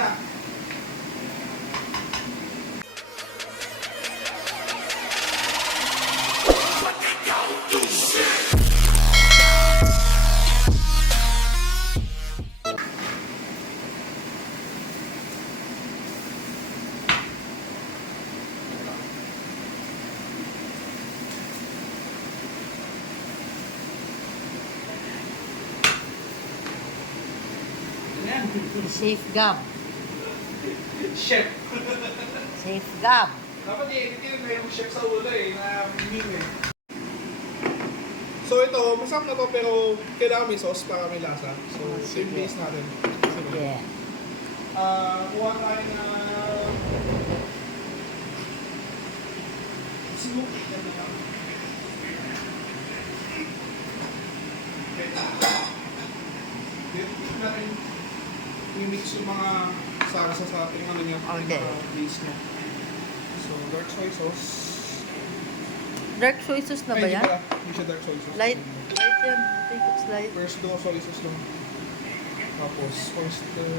na. Safe Gab. Chef. Safe Gab. Dapat i-edit yun, may chef sa ulo eh, na meme eh. So ito, masarap na to pero kailangan may sauce para may lasa. So ito yung base natin. Sige. Kuha tayo na smoke. Dito natin i-mix yung mga salsa sa ating ano niya, Okay. base niya. So dark soy sauce. Dark soy sauce na ba Ay, yan? hindi siya dark soy sauce. Light. Light yan. I think it's light. First do soy sauce lang. Tapos oyster.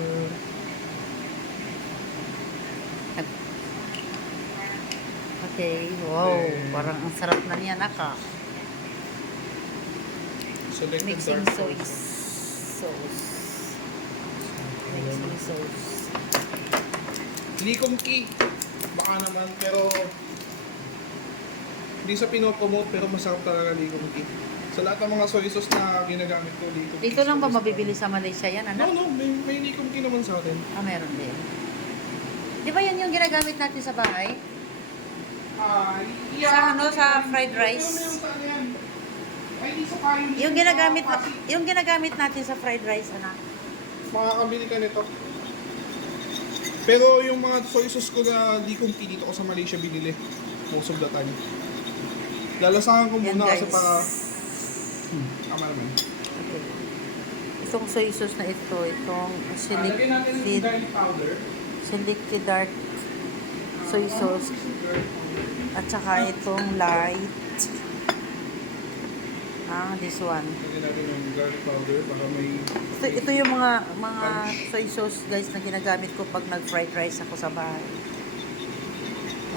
Okay. Wow. Then, Parang ang sarap na niya, naka. Selected Mixing dark soy sauce. sauce. Mixing sauce. Likom key. Baka naman, pero hindi sa pinopromote, pero masarap talaga likom key. Sa lahat ng mga soy sauce na ginagamit ko, likom key. Dito lang ba mabibili sa Malaysia yan, No, anak? no, may likom key naman sa atin. Ah, meron din. Di ba yan yung ginagamit natin sa bahay? Sa ano, sa fried rice? Pero meron sa ano yan. Ay, di sa kayo. Yung ginagamit natin sa fried rice, anak. Makakabili ka nito. Pero yung mga soy sauce ko na likom key dito ko sa Malaysia binili. Most of the time. Lalasahan ko Yan, muna kasi guys. para tama naman. Okay. Itong soy sauce na ito, itong Lagyan natin yung garlic powder. Silky dark soy sauce, at saka itong light. This one. Lagyan natin yung garlic powder para may Ito yung mga soy sauce, guys, na ginagamit ko pag nag-fried rice ako sa bahay.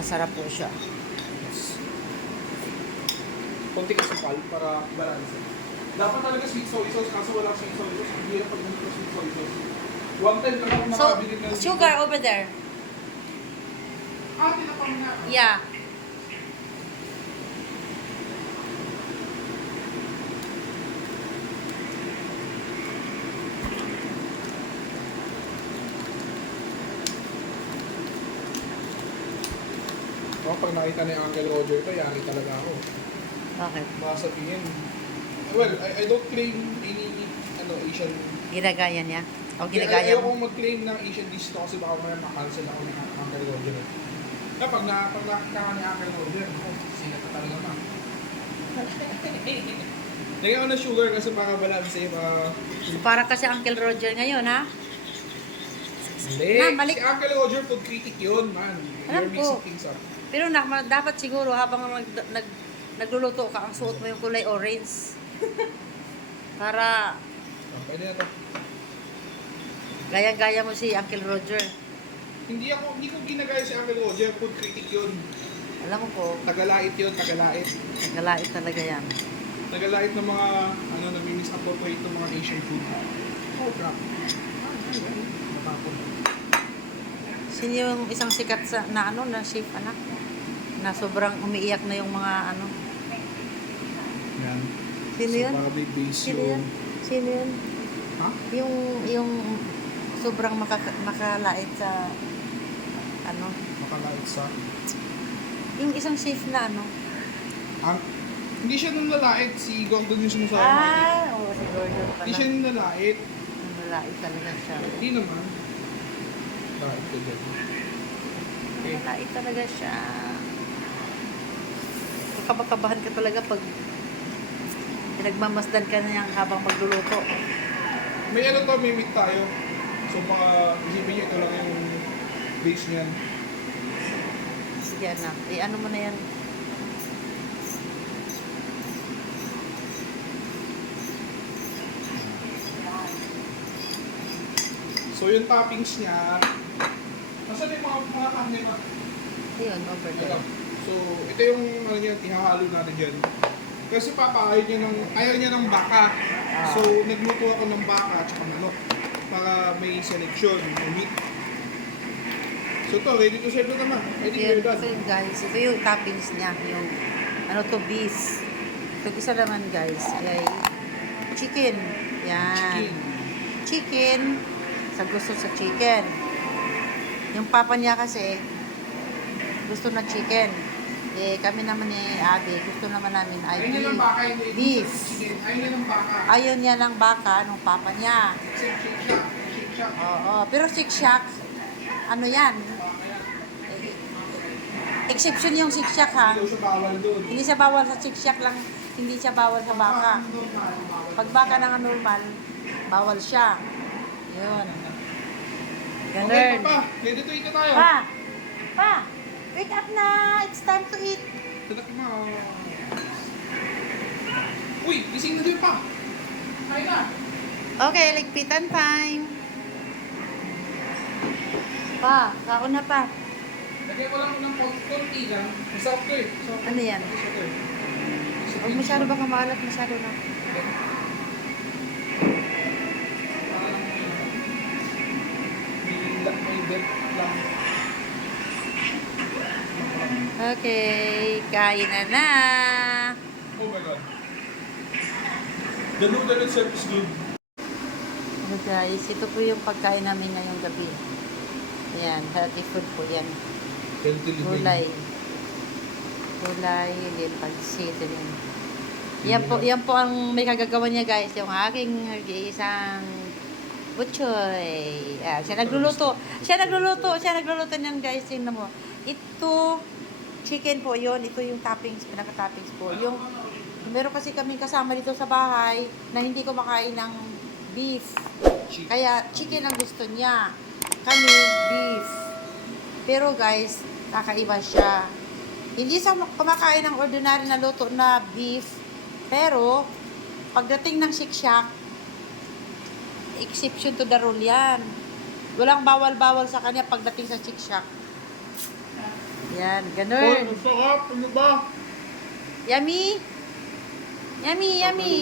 Masarap po siya. konti kasukal para balance. Dapat talaga sweet soy sauce kaso wala sweet soy sauce. Hindi na pag ganito sweet soy sauce. One time lang ako So, makabili ng sugar over there. tinapang na. Yeah. Pag nakita ni Uncle Roger ito, yari talaga ako. Bakit? Baka sabihin, well, I don't claim any Asian. Ginagaya niya? O ginagaya Ayaw mo? kong mag-claim ng Asian dish to kasi baka may makancel ako ni Uncle Roger. Kaya pag nakita ka ni Uncle Roger, sila ka talaga ma. Lagyan ko na sugar kasi para balance eh. So, para kasi Uncle Roger ngayon, ha? Hindi. Na, balik. Si Uncle Roger, food critic yun, man. Alam You're ko. mixing things up. Pero dapat siguro habang nagluluto ka, ang suot mo yung kulay orange. Para Pwede na to. gaya-gaya mo si Uncle Roger. Hindi ko ginagaya si Uncle Roger, food critic yun. Alam mo po, Tagalait yun, tagalait. nagalait talaga yan. Tagalait ng mga, nami-misappropriate ng mga Asian food. Oh, crap. Matapon. Sino yung isang sikat na chef, anak? Na sobrang umiiyak na yung mga ano. Yan. Sino So, yun? para may base Sino yun? Sino yun? Ha? Yung sobrang makalait sa ano. Makalait sa... Yung isang chef na ano. Hindi siya nung lalait. Si Gordon yung sinasabi natin. Oo, si Gordon pala. Hindi siya nung lalait. Malait talaga siya. Hindi naman. Lalait ka dyan. Okay. Malait talaga siya. Kakabakabahan ka talaga pag pinagmamasdan ka na habang magluluto. May may meat tayo. So baka isipin niyo ito lang yung base niyan. Sige anak, ano mo na yan. So So yung toppings niya, nasaan yung mga karne ba? Ayun, over Ito. there. So ito yung ano yan, ihahalo natin dyan. Kasi Papa, ayaw niya ng baka. So nagluto ako ng baka at saka manok para may selection, may meat. So to, ready to serve na naman. I think Yan, we're done. so yun guys, ito yung toppings niya, yung ano to, beef. Ito isa naman guys, ay chicken. Yan. Chicken. Sa gusto sa chicken. Yung papa niya kasi, gusto na chicken. Eh, kami naman ni Ate, gusto naman namin ay Ayaw niya ng baka, hindi beef. chicken. Ayaw niya ng baka. Ayaw niya ng baka nung papa niya. Shake shack. Shake shack. Oo, pero Six Shack, ano yan? Exception yung Six Shack ha. Hindi daw siya bawal doon. Hindi siya bawal sa Six Shack lang, hindi siya bawal sa baka. Pag baka na normal, bawal siya. Yun. Okay, Ganun. Papa, ready to eat na tayo. Pa, wake up na. It's time to eat. Tadak mo. Uy, gising na din pa. Kain na. Okay, ligpitan time. Pa, kaon na pa. Lagyan ko lang ng konti lang. Soft to eh. Soft. Ano yan? Soft eh. Huwag masyado baka maalat masyado na. May depth lang. Okay, kain na na. Oh my God. The noodle itself is good. Ano guys, ito po yung pagkain namin ngayong gabi. Ayan, healthy food po yan. Healthy living. Gulay. Gulay, din pansit, din. Yan po ang may kagagawa niya guys, yung aking isang butchoy. Ah, siya nagluluto niyan guys, tingnan mo. Ito, chicken po yon, ito yung toppings, pinaka-toppings po. Yung, meron kasi kami kasama dito sa bahay na hindi kumakain ng beef. Kaya chicken ang gusto niya. Kami, beef. Pero guys, kakaiba siya. Hindi siya kumakain ng ordinary na luto na beef. Pero, pagdating ng Six Shack, exception to the rule yan. Walang bawal-bawal sa kanya pagdating sa Six Shack. Yan, Oh, ganun. ang sarap. Ano ba? Yummy? Yummy, yummy.